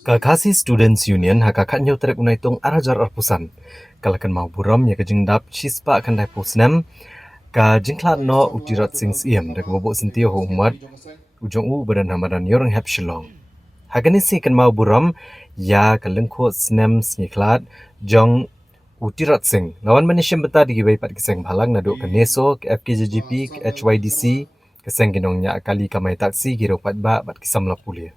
Kakasi Students Union hakakatnya terek unaitung arajar arpusan. Kalakan mau buram ya kejengdap chispa akan dai pusnam ka jingklat no utirat sing siem dak bobok sentio humat ujung badan hamadan yorang hap shillong. Hagani si kan mau buram ya kalengko snam sniklat jong utirat sing. Lawan manisya beta digibai pat kiseng bhalang naduk ke NESO, ke FKJGP, ke HYDC, keseng ginongnya akali kamai taksi giro pat ba pat kisam lapulia.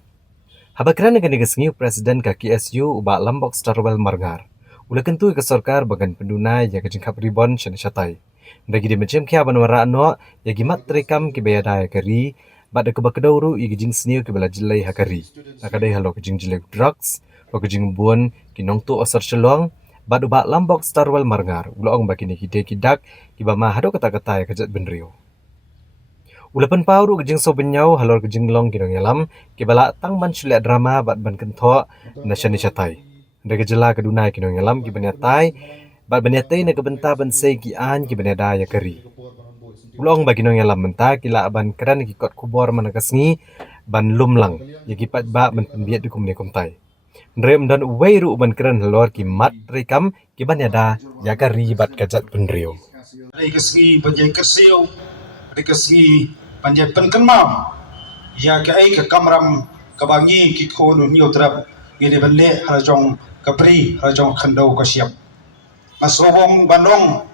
Habakran dengan negasngi Presiden KKSU ubak Lambok Starwell Marngar. Ula kentu ke sarkar bagan pendunai yang kejengkap ribon syane syatai. Bagi dia macam kia banwara no ya gimat terekam ke bayadai kari bada ke bakadauru i kejing sniu ke bala jelai hakari. Nakadai halo kejing jelai drugs, lo kejing buan kinong tu osar shelong bad ubak Lambok Starwell Marngar. Ula ong bagi ni hide kidak kibama hado kata-kata ya kejat benrio. Ulapan pauru kejeng so benyau halor kejeng long kinong yalam kibala tang ban syuliat drama bat ban kentho na syani syatai. Ndai kejela kedunai kinong yalam kibanyatai bat banyatai na kebenta ban sei ki an kibanada ya keri. Ulong bagi nong yalam menta kila ban keran kikot kubor manakasngi ban lumlang ya kipat ba ban pembiat di kumne kumtai. Ndrem dan uwei ru ban keran halor ki mat rekam kibanada ya keri bat kajat penrio. Dari kesegi panjai kersiu, dari kesegi panjai penkenmau, ya ke ai ke kamram kebangi ki khonu niu terap gede benle harajong kapri harajong khandau ka siap. Masobong bandong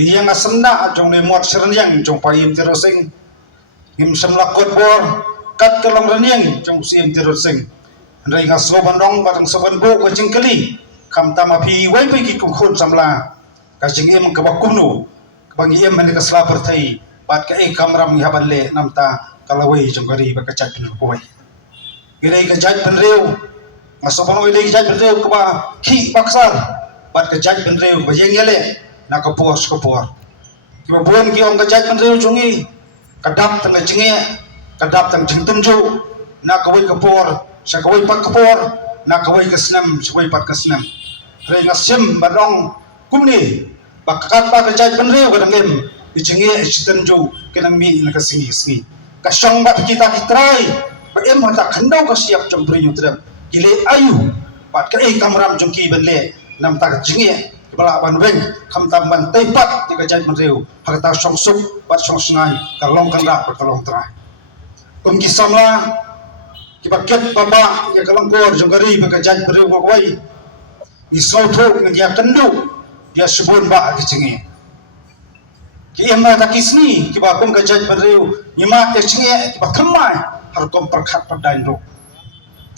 ini yang asenda jong le mot serenyang jong paim terosing ngim semlakot bor kat kelong renyang jong sim terosing. Andai ngaso bandong batang soban bo ko jingkeli kam tamapi wai pi ki khon samla ka jingim ka bakunu bangi em mane ka sla pertai bat ka e kamram ya balle namta kalawai jongari ba ka chat pin ko wai gilai ka chat pin reu maso ban oi le ka chat pin reu ka ba ki baksar bat ka chat pin reu ba yeng yale na ka por ki ba buan ki ong ka chat pin reu jongi kadap tang jinge kadap tang jingtum jo na ka wai ka por sa ka wai pat ka por na ka wai ka snam sa wai pat ka snam re ngasim banong kumni bakakat ba ka chat pin reu ka dangem ichinge chitanju kenang mi na kasingi kasong ba kita kitrai ba em hata khandau ka siap champri yutram gile ayu bat ka e kamram jongki benle nam ta jinge bala ban wen kham tam ban tai pat ti ka jai manreu hakata song suk bat song sngai ka long kan ra ka long tra kum ki samla ki paket baba ya kalang gor jongari ba ka jai manreu ko wai ni so tho ngia kandu dia subun ba ki jinge ki emma ta kisni ki ba kum ka jaj bareu nyima ke chinge ki ba khamai har kom prakhat padain ro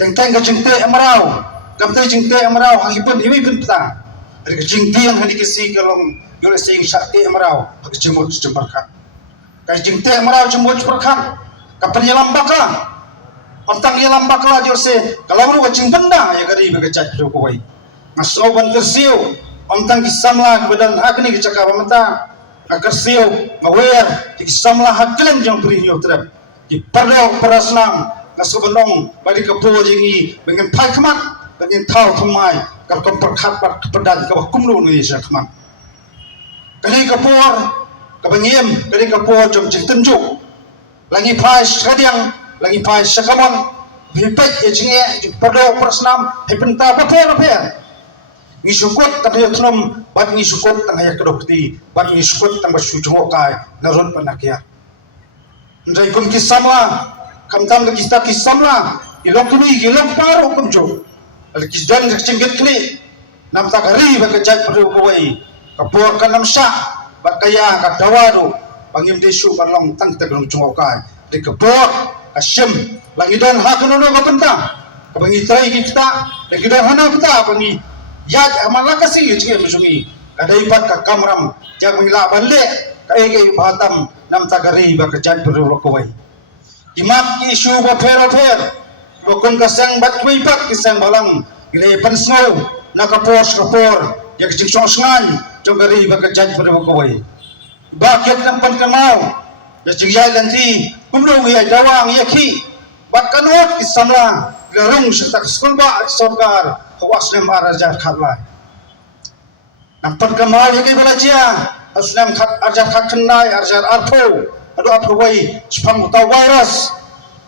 teng ka jingte amrau kam te jingte amrau hangipun iwi pun pata ri ka jingte yang hani kisi kalong yole sing sakte amrau ka jimut jembarkhat ka jingte amrau jemut prakhat ka penyelam bakla ontang yelam bakla jose kalau ru ka jingbenda ya kari ba ka jaj ro ko wai ngaso ban tersiu ontang kisamla badan hakni ki cakap mata agar siu ngawer di samlah haklen yang beriyo terap di perlo perasnam ngasobenong bagi kepo jingi dengan pai kemat dengan tau thumai kar kom perkhat par pedan ka kumlu ni sa kemat kali kapor ka bangiem kali kapor jom jintenju lagi pai sadiang lagi pai sakamon hipet jingi di perlo perasnam hipenta apa ni syukut tang ya tnom bat ni syukut tang ya kedokti bat ni syukut tang basu jongokai narun panakia ndai kum kisamla kam tam lagi sta kisamla ilok tuni ilok paru kum jo al kisdan cingget kli nam ta gari ba kajat perlu kowai kapor kanam sha bat kaya ka dawaru bangim desu balong tang taglong jongokai de kapor asyem lagi dan hakuno ba penta kabangi trai kita lagi dan hana kita bangi ya amala kasi yujge musungi kadai pat ka kamram jak mila balle ka ege batam nam tagari ba ka jan perlu ko wai imat ki isu ba fer lokon ka sang bat kui pat ki sang balang gile pan snow na ka por ya ki chong sngan jogari ba ka jan perlu ko wai ba ket nam pan kamau ya jiya lanti kumlo ya dawang ya ki bat kanot ki samla garung setak skul ba sarkar wasnem arajar khatla nampak kamal yake balajia asnem khat arjar khat khnai arjar arpo adu apwai spam ta virus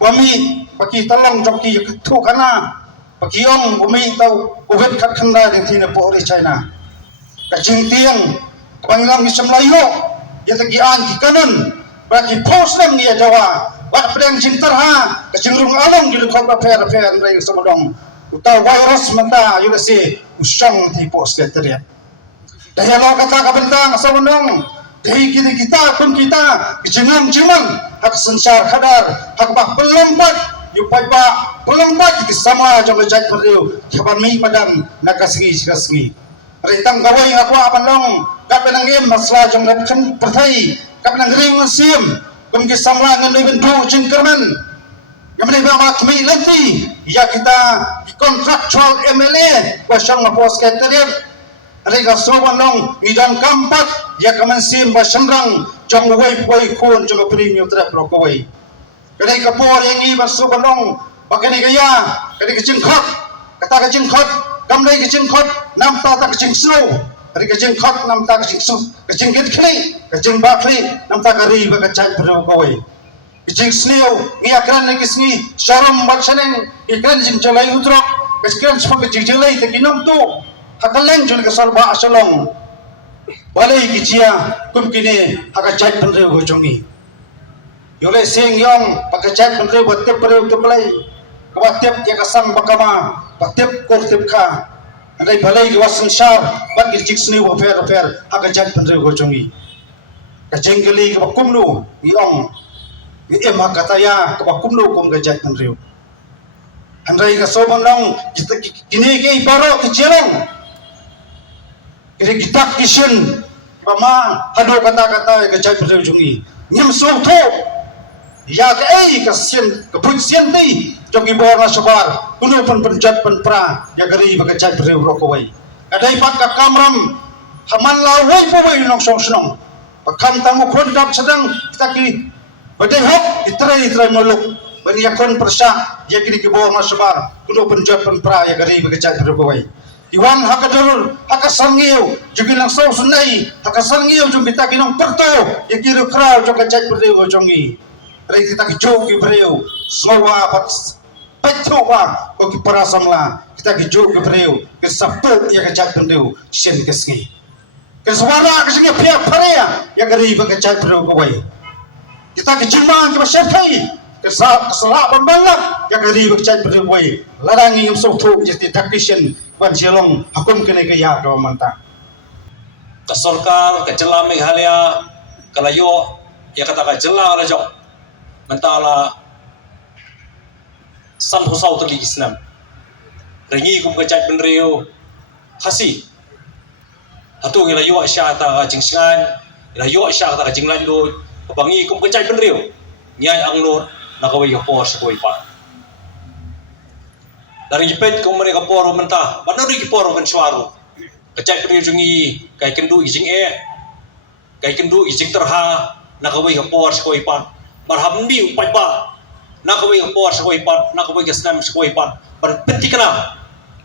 wami baki talong joki thu kana pakiong umi tau uvet kat khanda ding thina po ri China ka jing tiang pangilam isam layo ya tagi an ki kanun bagi pos nam ni jawa wat pedang jing tarha ka jing rung along di khop affair rai samadong utau virus mata yulasi usang ti pos keterian daya lo kata ka bentang samadong dai kita kun kita jengang jengang hak sensar khadar hak bak pelompat yupai ba pelompat ki sama jong lejat perlu khabar mi padam nakasgi retang gawai aku apan long kat penang em masla jong lepkan perthai kat penang ring sim kum ki samla ngan leben du jengkerman yang meneh ba kami lenti ya kita kontraktual MLA wa syang pos keterian rega soban long idan kampat ya kaman sim ba semrang jong wei poi kun jong premium trap rokoi kadai kapor yang i ba soban long bakani gaya kadai kejengkhot kata kejengkhot kamdai kejengkhot nam ta ta kejeng snow kadai kejengkhot nam ta kejeng su kejeng git khli kejeng ba khli nam ta kari ba kacai rokoi kejeng snow ni akran lagi sni sharom batchaneng ikran jing jalai utrok kejeng sepok kejeng jalai tekinom tu hakaleng jul ke salba asalong balai kijia kum kini hakacai pandre gojongi yole sing yong pakacai pandre batep pare uteplai kabatep ya kasang bakama batep kortep kha andai balai ki wasan shar ban ki jiksni wo fer hakacai pandre gojongi kajengeli ke bakumnu yong em hakataya ke bakumnu kum kajai pandre andai ka soban long kini ke baro kijelong kiri gitak kishin pama hado kata-kata ke cai perjungi nyam soto ya ke ai ke sien ke pun sien ti jogi borna sabar kuno pun penjat pen pra ya gari ba ke cai perju rokoi kadai pat ka kamram haman lawai powai nong song snong pakam tamu khon dap sedang kita ki badai hok itrai moluk bani yakon persa ya giri ke borna sabar kuno penjat pen pra ya gari ba ke cai perju rokoi Iwan hakadul hakasangiu jugi lang sau sunai hakasangiu jugi kita kinong perto ikiru krau joga cai berdeu jongi rei kita ki jogi berdeu semua pat petwa ko ki parasamla kita ki jogi berdeu ke sapu ya ka cai berdeu sen kesngi ke suara ke singa pia parea ya gari ba ka cai berdeu ko wai kita ki jima ki basyai kesalak pembalap yang gari bercai berdewai larangi yang sotu jadi takisyen panjelong hukum kena gaya kawan mantap ka sarkar ka jela Meghalaya kalayo ya kata ka jela rajo mentala san husau tu Islam rengi kum ka cai benreu khasi hatu ngelayo asya ta jingsangan ngelayo asya ta jinglan do bangi kum ka cai benreu nyai anglo nakawai kapor sekoi pa dari jepet kau mereka kapor mentah mana di kapor mensuaru kecai perjungi kai kendu izing kai kendu izing terha nakawai kapor sekoi pa marham di upai pa nakawai kapor sekoi pa nakawai gasnam sekoi pa berpeti kena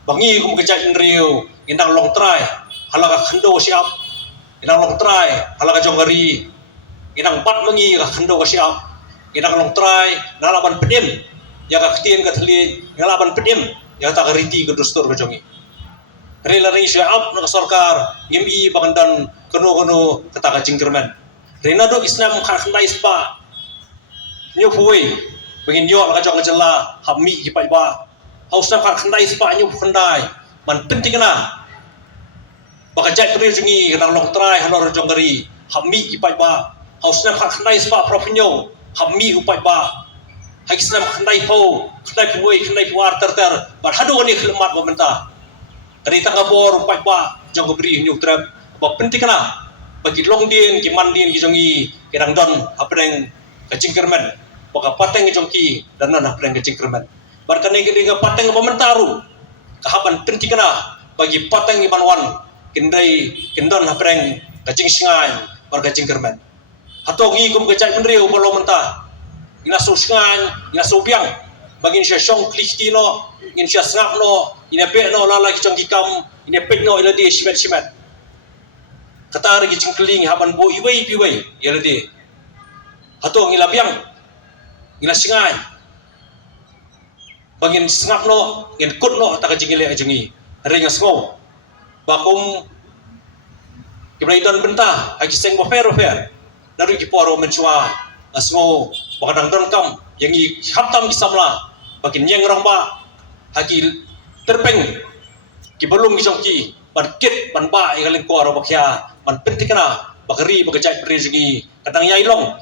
bangi kum kecai nriu indang long try halaga khendo siap indang long try halaga jongari indang pat mengi ka khendo siap kita long try nalaban pedim ya ka ktien ka thli nalaban pedim ya ta gariti ke dustur ke jongi relari syab na sarkar ngimi pangandan kono kata ka jingkerman rena do Islam kha khandai spa nyu puai pengin yo ka jong jela hammi ki pai ba hausna kha khandai spa nyu khandai man penting na baka jai pri jongi kana long try hanor jongari hammi ki pai ba hausna kha khandai spa profenyo hammi upai ba hagisnam khandai po khandai puai khandai puar ter bar hadu ni khilmat ba menta kari tanga bor upai ba jong bri nyu trap ba penting kana bagi long din ki man din ki jongi kirang don apreng ka jingkerman baka pateng jong ki dan na apreng ka jingkerman bar kanai ki ga pateng ba mentaru kahaban penting kana bagi pateng iman wan kindai kindon apreng ka jingsingai bar ka jingkerman atau ngi kum kecai penriu bolo mentah ina susngan ina sobiang bagin sia song klichtino ngin sia snapno ina pekno lala ki chong kikam ina pekno ila di simet kata ri jingkling haban bo iwei piwei ila di atau ngila biang ina singai bangin sengap no ngin kut no ta ka jing ile jungi ring asngo bakum kibraidan benta hagi seng bo fer dari ki poro menchua asngo bakadang don kam yang i haptam ki samla bakin yang ramba hagi terpeng ki belum ki jongki ban kit ban ba i galin ko ro bakya man pentikana bakari bagajai prizgi kadang yai long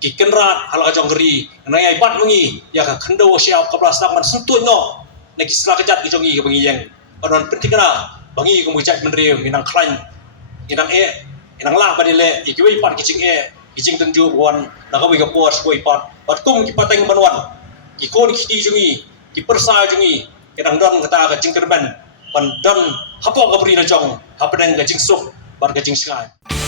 ki kenrat hala jong geri na yai bat mengi ya ka khando siap ka plastak man sentut no na ki sla kajat ki jongi ka bangi yang anon pentikana bangi ko mujai menriu minang klan inang inang la badile ikiwi pat kicing tenju buan nakawi ka por skoi pat kum ki pateng banwan ki kon ki ti jungi ki persa jungi inang don kata ka jingkerban pan don hapo ka beri na jong hapadeng ka jingsuk bar ka jingsangai